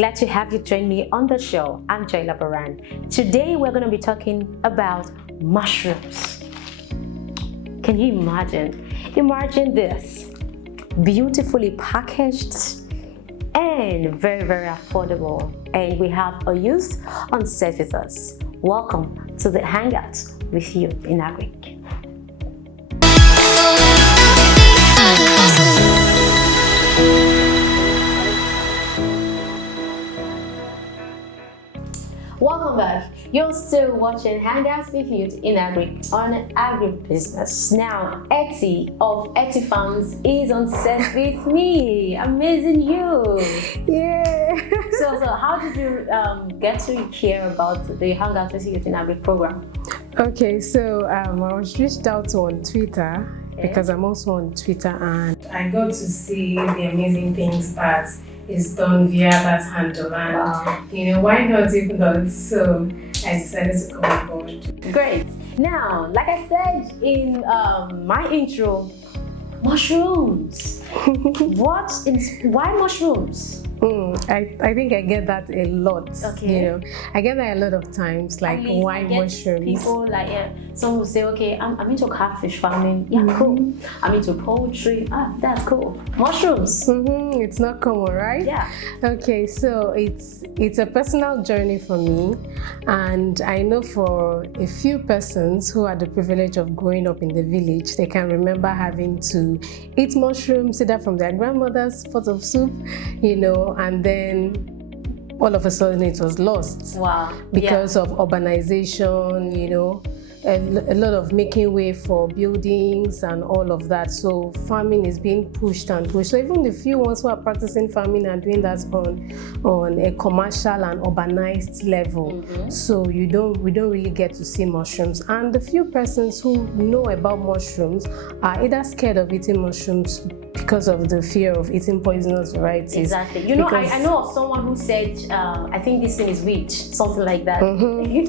Glad to have you join me on the show. I'm Joy Laboran. Today we're going to be talking about mushrooms. Can you imagine? Imagine this. Beautifully packaged and very, very affordable. And we have a youth on set with us. Welcome to the Hangout with Youth in Agri. Welcome back. You're still watching Hangouts with Youth in Agri on Agribusiness. Now, Eti of eti-farms is on set with me. Amazing you. Yeah. So how did you get to hear about the Hangouts with Youth in Agri program? Okay, so I was reached out on Twitter because I'm also on Twitter, and I got to see the amazing things that is done via that handle, and Wow. why not if not? So I decided to come on board. Great. Now, like I said in my intro, mushrooms. Why mushrooms? I think I get that a lot. Okay. I get that a lot of times, like At least why I get mushrooms? People like some will say, okay, I'm into catfish farming. Yeah, cool. I'm into poultry. That's cool. Mushrooms. It's not common, right? Yeah. Okay, so it's a personal journey for me, and I know for a few persons who had the privilege of growing up in the village, they can remember having to eat mushrooms either from their grandmother's pot of soup, and then all of a sudden it was lost. Wow. Because of urbanization, a lot of making way for buildings and all of that. So farming is being pushed. So even the few ones who are practicing farming are doing that on a commercial and urbanized level. So we don't really get to see mushrooms. And the few persons who know about mushrooms are either scared of eating mushrooms because of the fear of eating poisonous varieties. Exactly. I know of someone who said, I think this thing is witch, something like that.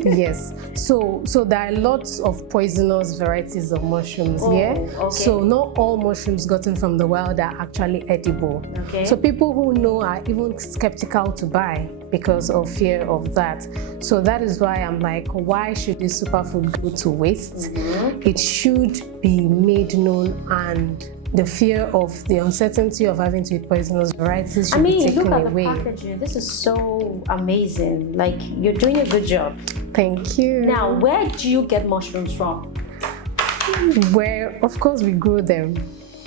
Yes. So there are lots of poisonous varieties of mushrooms. Okay. So not all mushrooms gotten from the wild are actually edible. Okay. So people who know are even skeptical to buy because of fear of that. So that is why I'm like, why should this superfood go to waste? It should be made known, and the fear of the uncertainty of having to eat poisonous varieties should be taken away. Look at the packaging. This is so amazing. Like, you're doing a good job. Thank you. Now, where do you get mushrooms from? Where, of course, we grow them.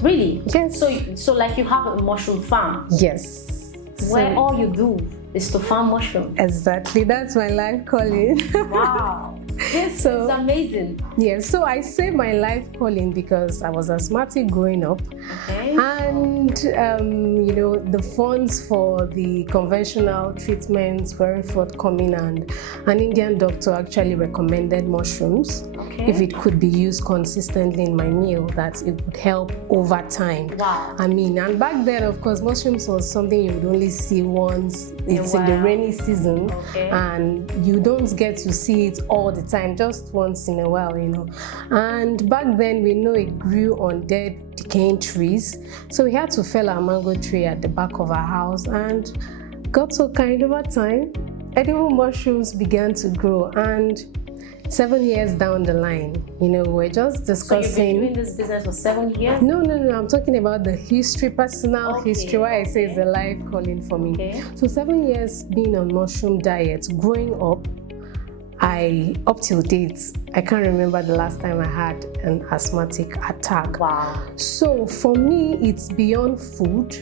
Really? Yes. So like you have a mushroom farm. Yes. Where all you do is to farm mushrooms. Exactly. That's my life calling. Wow. This is amazing. Yeah, so I say my life calling because I was asthmatic growing up. Okay. And, the funds for the conventional treatments weren't forthcoming, and an Indian doctor actually recommended mushrooms. Okay. If it could be used consistently in my meal, that it would help over time. Wow. And back then, of course, mushrooms was something you would only see once. It's in the rainy season, and you don't get to see it all the time, just once in a while, And back then, we know it grew on dead, decaying trees. So we had to fell our mango tree at the back of our house, and got so kind over time, edible mushrooms began to grow. And 7 years down the line, we're just discussing. So you've been doing this business for 7 years? No. I'm talking about the history, personal history. Why I say it's a life calling for me. Okay. So 7 years being on mushroom diet, growing up, up till date, I can't remember the last time I had an asthmatic attack. Wow. So for me, it's beyond food.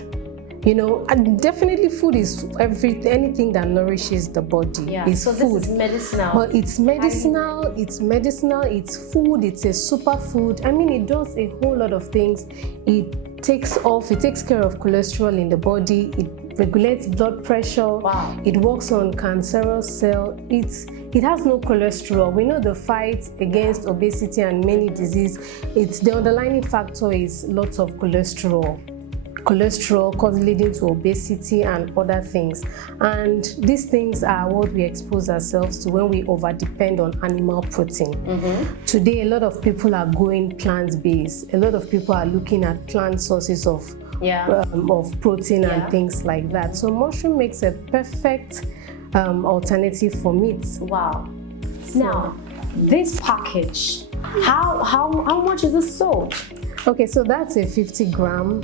And definitely food is anything that nourishes the body. Yeah. Is so food. This is medicinal. But it's medicinal, it's food, it's a superfood. It does a whole lot of things. It takes care of cholesterol in the body, it regulates blood pressure, it works on cancerous cell, it has no cholesterol. We know the fight against obesity and many diseases, the underlying factor is lots of cholesterol leading to obesity and other things. And these things are what we expose ourselves to when we over-depend on animal protein. Today, a lot of people are going plant-based. A lot of people are looking at plant sources of of protein and things like that. So mushroom makes a perfect alternative for meat. Wow. Now, this package, how much is it sold? Okay, so that's a 50 gram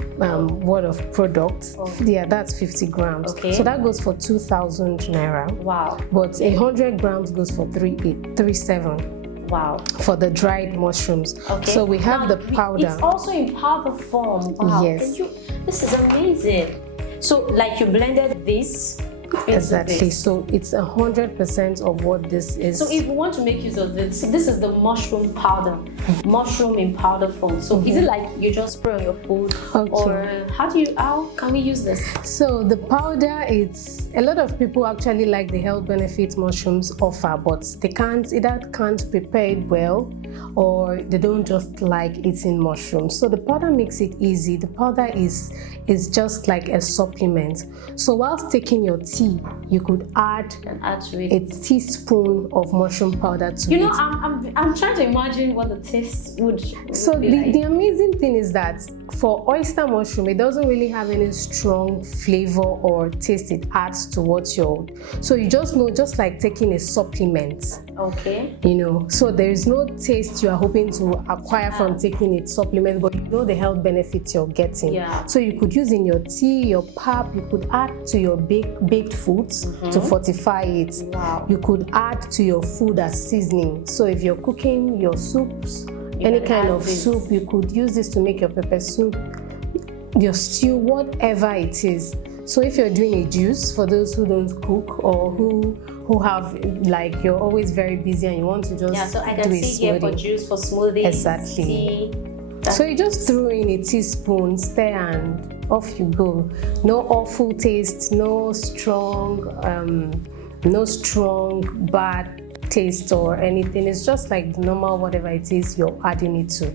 worth of product. Yeah, that's 50 grams. Okay. So that goes for 2,000 naira. Wow. But 100 grams goes for 3,700. Wow. For the dried mushrooms. Okay. So we have the powder. It's also in powder form. Wow. Yes. This is amazing. So like you blended this? Exactly. So it's 100% of what this is. So if you want to make use of this, this is the mushroom powder, mushroom in powder form. So is it like you just spray on your food, or how can we use this? So the powder, it's a lot of people actually like the health benefits mushrooms offer, but they either can't prepare it well, or they don't just like eating mushrooms. So the powder makes it easy. The powder is just like a supplement. So whilst taking your tea, you could add to it a teaspoon of mushroom powder to it. You know, I'm trying to imagine what the taste would be like. The amazing thing is that for oyster mushroom, it doesn't really have any strong flavor or taste it adds to what you're. So you just know, just like taking a supplement. Okay. You know, so there is no taste you are hoping to acquire from taking a supplement, but you know the health benefits you're getting. Yeah. So you could use in your tea, your pap, you could add to your baked foods to fortify it. Wow. You could add to your food as seasoning. So if you're cooking your soups, any kind of soup, you could use this to make your pepper soup, your stew, whatever it is. So if you're doing a juice, for those who don't cook or who have, like, you're always very busy and you want to just so I can see here for juice, for smoothies, exactly. tea. So you just throw in a teaspoon, stir, and off you go. No awful taste, no strong bad taste or anything. It's just like normal whatever it is you're adding it to.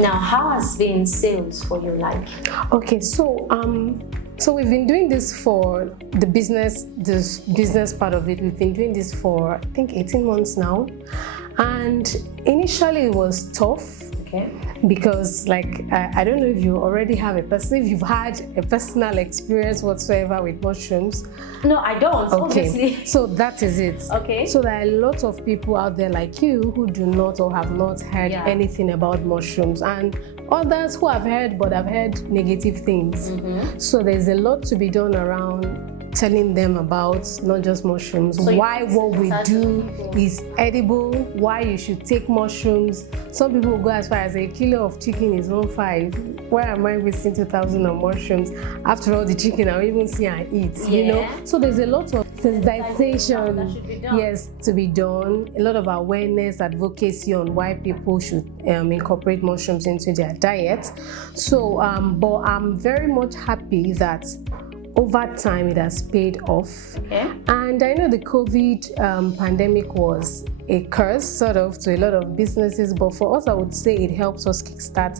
Now, how has been sales for you like? Okay, so we've been doing this for this business part of it. We've been doing this for I think 18 months now, and initially it was tough. Okay. Because I don't know if you already have if you've had a personal experience whatsoever with mushrooms. No, I don't, obviously. So that is it. Okay. So there are a lot of people out there like you who do not or have not heard anything about mushrooms, and others who have heard but have heard negative things. So there's a lot to be done around telling them about not just mushrooms, so why what we do is edible, why you should take mushrooms. Some people will go as far as a kilo of chicken is 1.5. Why am I wasting 2,000 on mushrooms? After all, the chicken I'll even see and eat, you know? So there's a lot of sensitization, to be done. A lot of awareness, advocacy on why people should incorporate mushrooms into their diet. So, but I'm very much happy that over time it has paid off. Okay. And I know the COVID pandemic was a curse sort of to a lot of businesses, but for us I would say it helps us kickstart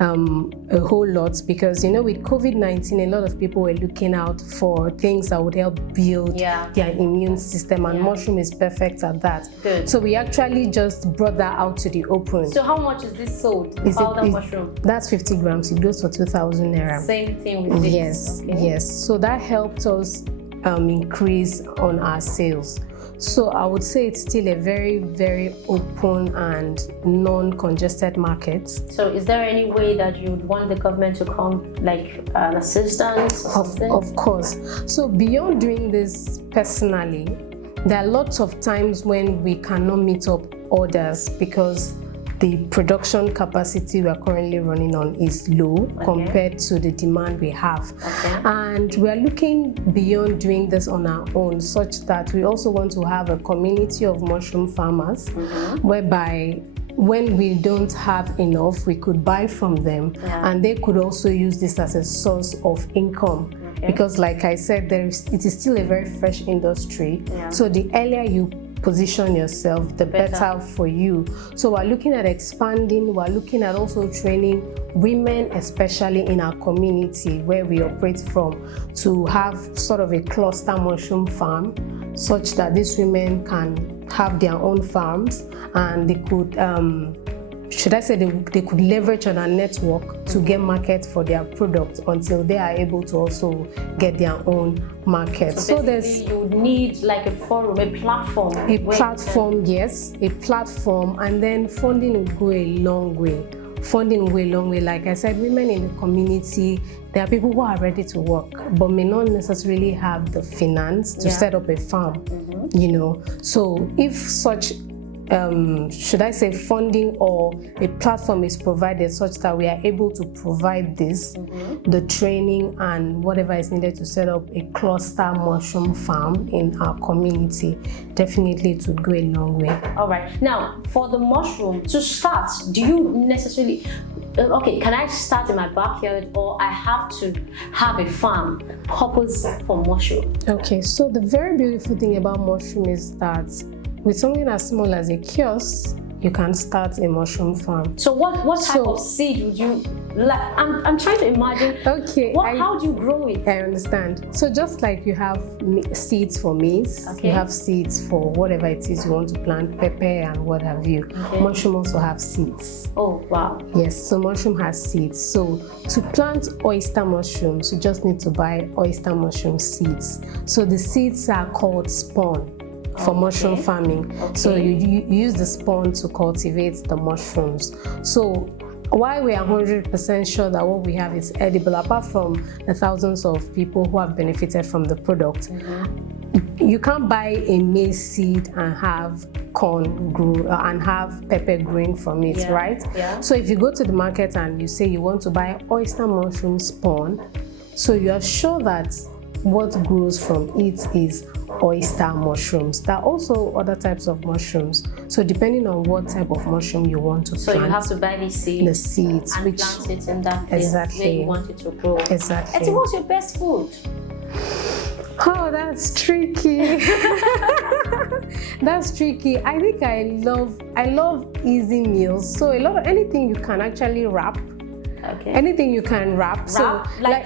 a whole lot, because you know with COVID-19 a lot of people were looking out for things that would help build their immune system, and mushroom is perfect at that. Good. So we actually just brought that out to the open. So how much is this sold? Powder mushroom? That's 50 grams. It goes for 2,000 naira. Same thing with this. Yes, yes. So that helped us increase on our sales. So I would say it's still a very, very open and non-congested market. So is there any way that you would want the government to come, like an assistance or something? Of course. So beyond doing this personally, there are lots of times when we cannot meet up orders because the production capacity we are currently running on is low compared to the demand we have. And we are looking beyond doing this on our own, such that we also want to have a community of mushroom farmers, whereby when we don't have enough, we could buy from them, and they could also use this as a source of income. Because like I said, it is still a very fresh industry. So the earlier you position yourself, the better for you. So we're looking at expanding, we're looking at also training women, especially in our community where we operate from, to have sort of a cluster mushroom farm, such that these women can have their own farms and they could should I say they could leverage on our network to get market for their product until they are able to also get their own market. So there's you need like a forum, a platform. A platform, yes, a platform, and then funding will go a long way. Funding will go a long way. Like I said, women in the community, there are people who are ready to work, but may not necessarily have the finance to set up a farm, you know. So if such should I say funding or a platform is provided such that we are able to provide this, the training and whatever is needed to set up a cluster mushroom farm in our community, definitely it would go a long way. All right. Now, for the mushroom, to start, do you necessarily, okay, can I start in my backyard or I have to have a farm purpose for mushroom? Okay, so the very beautiful thing about mushroom is that with something as small as a kiosk, you can start a mushroom farm. So what type of seed would you like? I'm trying to imagine. Okay. How do you grow it? I understand. So just like you have seeds for maize, you have seeds for whatever it is you want to plant, pepper and what have you. Mushroom also have seeds. Oh wow. Yes, so mushroom has seeds. So to plant oyster mushrooms, you just need to buy oyster mushroom seeds. So the seeds are called spawn for mushroom farming. So you use the spawn to cultivate the mushrooms. So while we are 100% sure that what we have is edible, apart from the thousands of people who have benefited from the product, you can't buy a maize seed and have corn grow and have pepper growing from it, right? So if you go to the market and you say you want to buy oyster mushroom spawn, so you are sure that what grows from it is oyster mushrooms. There are also other types of mushrooms. So depending on what type of mushroom you want to plant, so you have to buy the seeds, and plant it in that place where you want it to grow. Exactly. Eti, what's your best food? Oh, that's tricky. That's tricky. I think I love easy meals. So anything you can actually wrap. Anything you can wrap. So like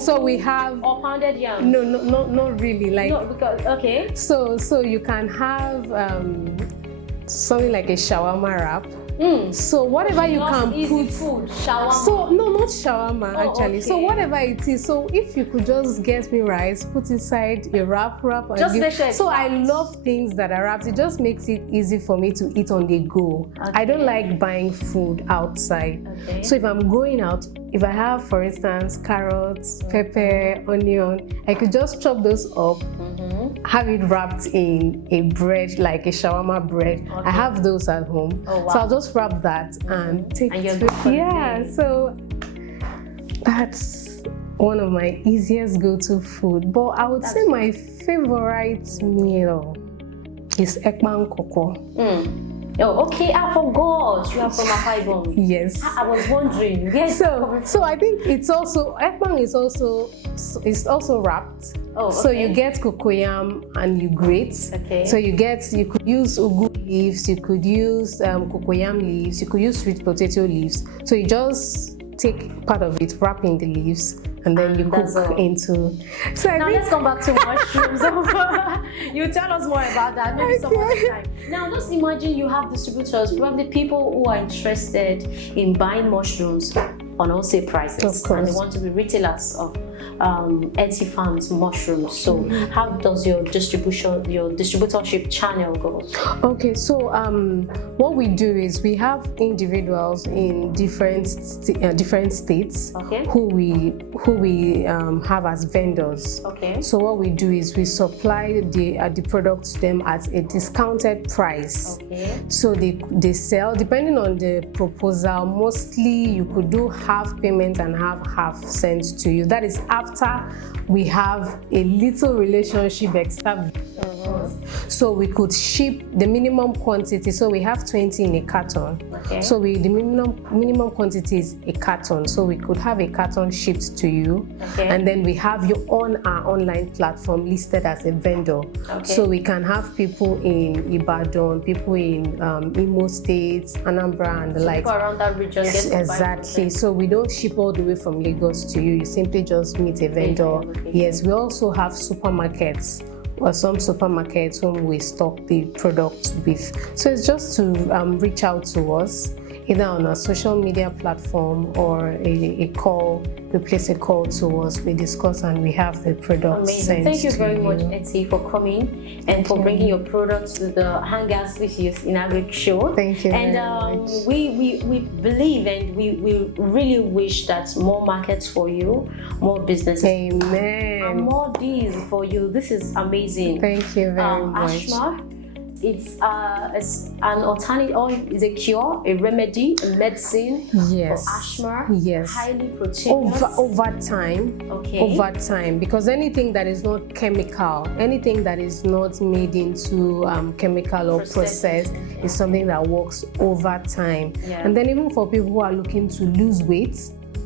so we have or pounded yam. No, not really. Like no, because So you can have something like a shawarma wrap. So whatever you can put food, shawarma. So no, not shawarma actually. So whatever it is. So if you could just get me rice, put inside a wrap. Just make sure. So I love things that are wrapped. It just makes it easy for me to eat on the go. I don't like buying food outside. So if I'm going out, if I have, for instance, carrots, pepper, onion, I could just chop those up. Have it wrapped in a bread, like a shawarma bread. I have those at home. So I'll just wrap that and take it. So that's one of my easiest go-to food. But I would say my favorite meal is ekpang koko. Oh, okay. I forgot. You are from Akwa. Yes. I was wondering. Yes. So I think it's also ekpang is also wrapped. So you get cocoyam and you grate. So you could use ugu leaves, you could use cocoyam leaves, you could use sweet potato leaves. So you just take part of it, wrap in the leaves, and then you cook into. So now let's come back to mushrooms. You tell us more about that maybe some other time. Now let's imagine you have distributors, probably people who are interested in buying mushrooms on wholesale prices, and they want to be retailers of eti-farms mushrooms. So how does your distributorship channel go? Okay, so what we do is we have individuals in different states who we have as vendors. So what we do is we supply the product to them at a discounted price. So they sell depending on the proposal. Mostly you could do half payment and half sent to you. That is after we have a little relationship established. So we could ship the minimum quantity. So we have 20 in a carton. So the minimum quantity is a carton. So we could have a carton shipped to you, and then we have you on our online platform listed as a vendor. So we can have people in Ibadan, people in Imo State, Anambra, and the like. People around that region. Exactly. So we don't ship all the way from Lagos to you. You simply just meet a vendor. Yes, we also have supermarkets or some supermarkets whom we stock the product with. So it's just to reach out to us either on a social media platform or a call. We place a call to us, we discuss, and we have the product sent. Thank you very much, Eti, for coming and for bringing your products to the Hangers with you in Agri Show. Thank you and very much. We believe and we really wish that more markets for you, more businesses, Amen, and more deals for you. This is amazing. Thank you very much. Asthma, it's an alternative, or is a cure, a remedy, a medicine yes. for asthma. Yes. Highly proteinous. Over time. Okay. Over time, because anything that is not chemical, anything that is not made into chemical or processed is something that works over time. Yeah. And then even for people who are looking to lose weight,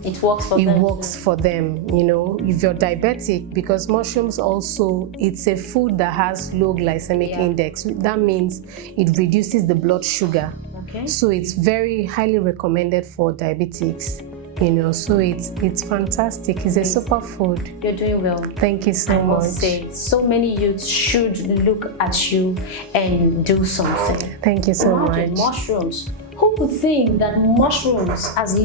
it works for them. It works for them, you know, if you're diabetic, because mushrooms also, it's a food that has low glycemic index. That means it reduces the blood sugar. Okay. So it's very highly recommended for diabetics, you know, so it's fantastic. It's a superfood. You're doing well. Thank you so much. I must say, so many youths should look at you and do something. Thank you so Imagine much. Mushrooms. Who would think that mushrooms, as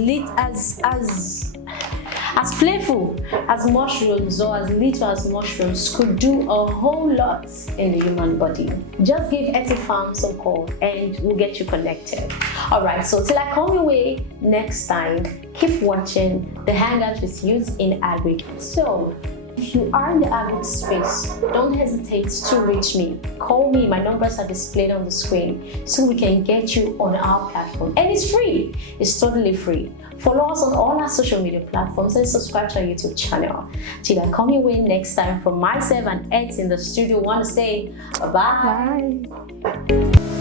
playful as mushrooms or as little as mushrooms, could do a whole lot in the human body? Just give eti-farms a call and we'll get you connected. All right, so till I come your way next time, keep watching the Hangouts with Youth in Agri. So if you are in the agri space, don't hesitate to reach me. Call me, my numbers are displayed on the screen so we can get you on our platform. And it's free, it's totally free. Follow us on all our social media platforms and subscribe to our YouTube channel. Till I come your way next time, from myself and Ed in the studio, want to say bye. Bye.